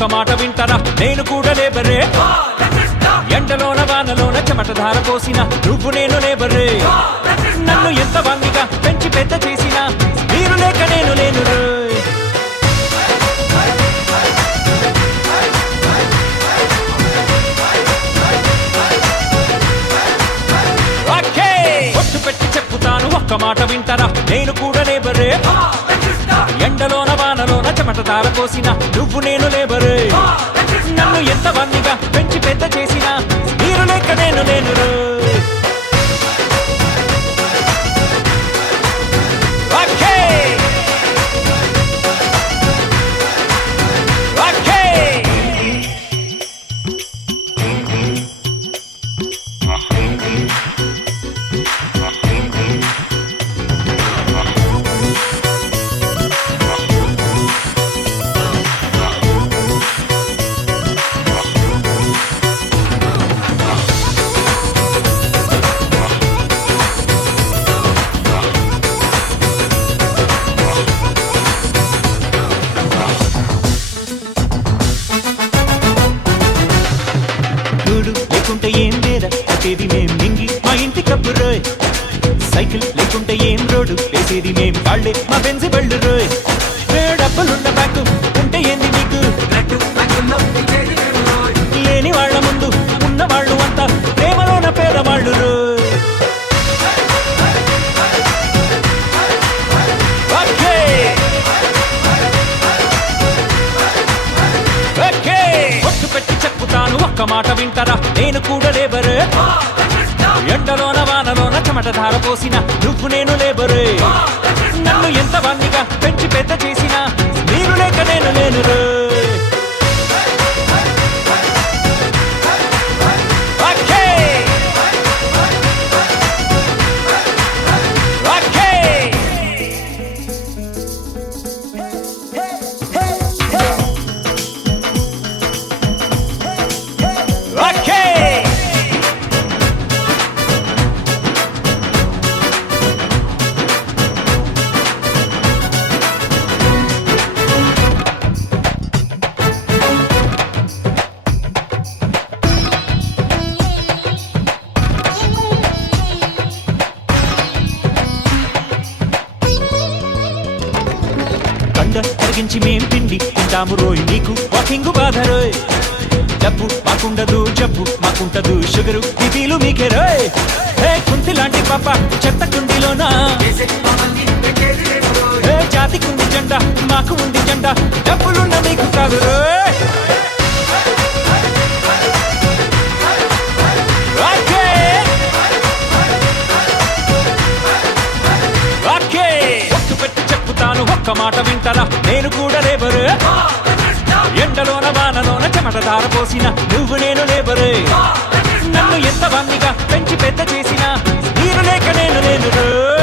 ఒక్క మాట వింటారా నేను కూడా లేబరే ఎండలోన వానలోన చెమటధార పోసిన నువ్వు నేను లేబరే నన్ను ఎంత వంగిగా పెంచి పెద్ద చేసిన మీరు లేక నేను లేను ఒట్టు పెట్టి చెప్పుతాను ఒక్క మాట వింటారా నేను కూడా లేబరే ఎండలోన వానలోన చెమటధార పోసిన నువ్వు నేను లేబరే నన్ను ఎంత వన్నిగా పెంచి పెద్ద చేసిన మీరు లేక నేను లేను లేకుంటే ఏం లేదా కట్టేది మేం మింగి మా ఇంటి కప్పు రోయ్ సైకిల్ లేకుంటే ఏం రోడ్డు వేసేది మేం కాళ్ళే మా బెంజి బళ్ళు రోయ్ డబ్బులున్న బ్యాంకు ఉంటే ఏంది నీకు లేని వాళ్ళ ముందు ఉన్న వాళ్ళు అంతా ప్రేమలోన పేదవాళ్ళు రోయ్ ఒట్టు పెట్టి చెప్పుతాను ఒక్క మాట వింటారా నేను కూడా లేబరే ఎండలోన వానలోన చెమటధార పోసిన నువ్వు నేను లేబరే నన్ను ఎంత వన్నిగా పెంచి పెద్ద చేసిన మీరు లేక నేను లేను తరిగించి మేం తిండి తింటాము రోయ్ నీకు వాకింగ్ బాధ రోయ్ డబ్బు మాకుండదు జబ్బు మాకుంటదు షుగరు బీపీలు మీకే రోయ్ హే కుంతి లాంటి పాప చెత్త కుండిలోనా హే జాతికుంది జెండా మాకు ఉంది జెండా డబ్బులున్న మీకు కాదు రోయ్ ఒక్క మాట వింటారా నేను కూడా లేబరే ఎండలోన వానలోన చెమటధార పోసిన నువ్వు నేను లేబరే నన్ను ఎంత వన్నిగా పెంచి పెద్ద చేసిన మీరు లేక నేను లేను